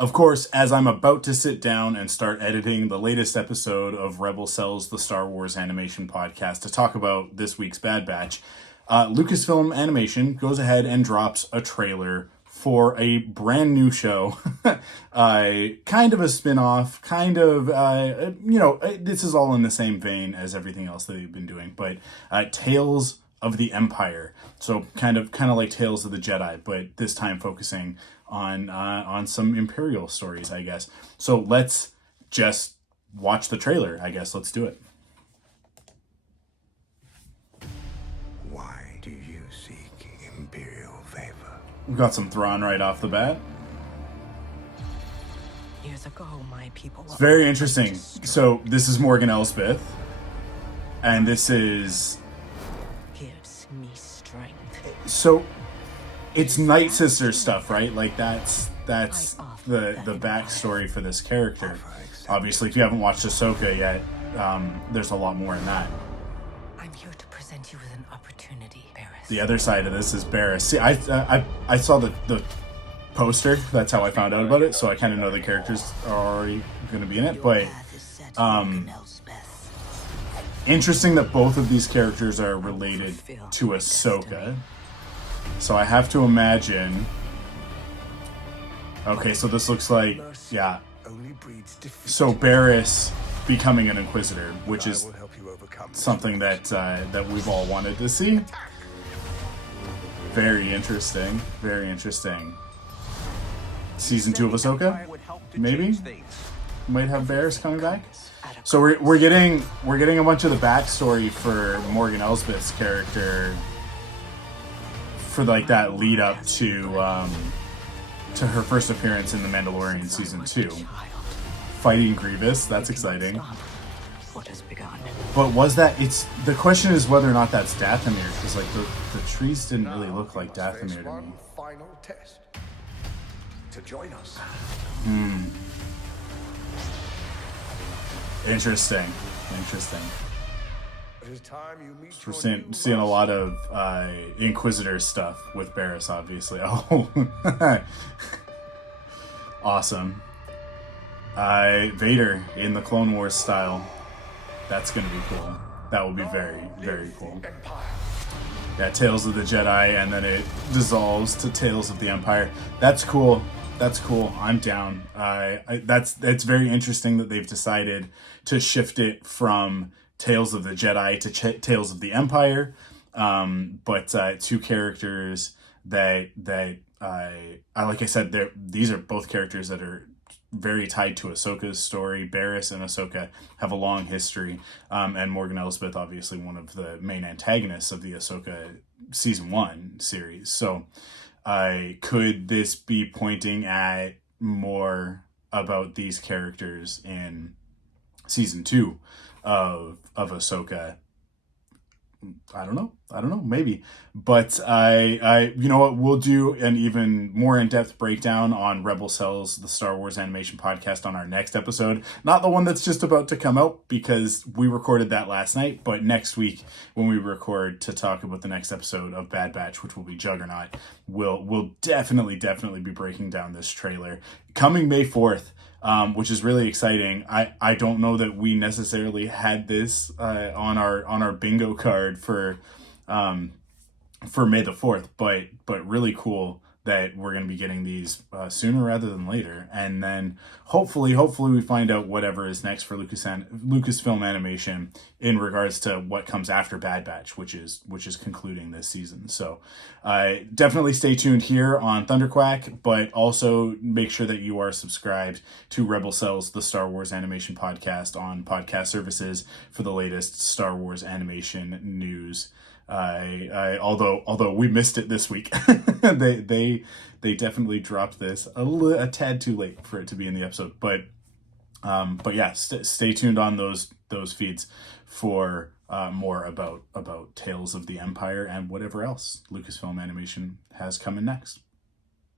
Of course, as I'm about to sit down and start editing the latest episode of Rebel Cells, the Star Wars animation podcast, to talk about this week's Bad Batch, Lucasfilm Animation goes ahead and drops a trailer for a brand new show. Kind of a spin-off, this is all in the same vein as everything else that they've been doing, but Tales of the Empire. So kind of like Tales of the Jedi, but this time focusing on some Imperial stories, I guess. So let's just watch the trailer, I guess. Let's do it. Why do you seek Imperial favor? We've got some Thrawn right off the bat. Years ago, my people were... It's very interesting. So this is Morgan Elsbeth, and this is... gives me strength. So it's Night Sister stuff, right? Like that's the backstory for this character. Obviously, if you haven't watched Ahsoka yet, there's a lot more in that. I'm here to present you with an opportunity, Barriss. The other side of this is Barriss. See, I saw the poster. That's how I found out about it. So I kind of know the characters are already going to be in it. But interesting that both of these characters are related to Ahsoka. So I have to imagine... Okay, so this looks like... Yeah. So Barriss becoming an Inquisitor, which is something that we've all wanted to see. Very interesting. Very interesting. Season 2 of Ahsoka? Maybe? Might have Barriss coming back? So we're getting a bunch of the backstory for Morgan Elsbeth's character for like that lead up to her first appearance in The Mandalorian season 2. Fighting Grievous, that's exciting. What has begun? But was that... the question is whether or not that's Dathomir, because like the trees didn't really look like Dathomir to me. Final test. To join us. Interesting. It is time you meet We're seeing a lot of Inquisitor stuff with Barriss, obviously. Oh, awesome. Vader in the Clone Wars style. That's gonna be cool. That will be very, very cool. Yeah, Tales of the Jedi, and then it dissolves to Tales of the Empire. That's cool. I'm down. That's very interesting that they've decided to shift it from Tales of the Jedi to Tales of the Empire. But two characters that like I said, these are both characters that are very tied to Ahsoka's story. Barriss and Ahsoka have a long history, and Morgan Elsbeth, obviously one of the main antagonists of the Ahsoka season 1 series. So could this be pointing at more about these characters in season 2 of Ahsoka? I don't know, maybe. But I you know what, we'll do an even more in-depth breakdown on Rebel Cells, the Star Wars animation podcast, on our next episode. Not the one that's just about to come out, because we recorded that last night, but next week when we record to talk about the next episode of Bad Batch, which will be Juggernaut, we'll definitely be breaking down this trailer. Coming May 4th, which is really exciting. I don't know that we necessarily had this on our bingo card for May the 4th, but really cool that we're going to be getting these sooner rather than later. And then hopefully we find out whatever is next for Lucasfilm Animation in regards to what comes after Bad Batch, which is concluding this season. So definitely stay tuned here on Thunderquack, but also make sure that you are subscribed to Rebel Cells, the Star Wars animation podcast, on podcast services for the latest Star Wars animation news. Although we missed it this week, they definitely dropped this a tad too late for it to be in the episode. But yeah, stay tuned on those feeds for more about Tales of the Empire and whatever else Lucasfilm Animation has coming next.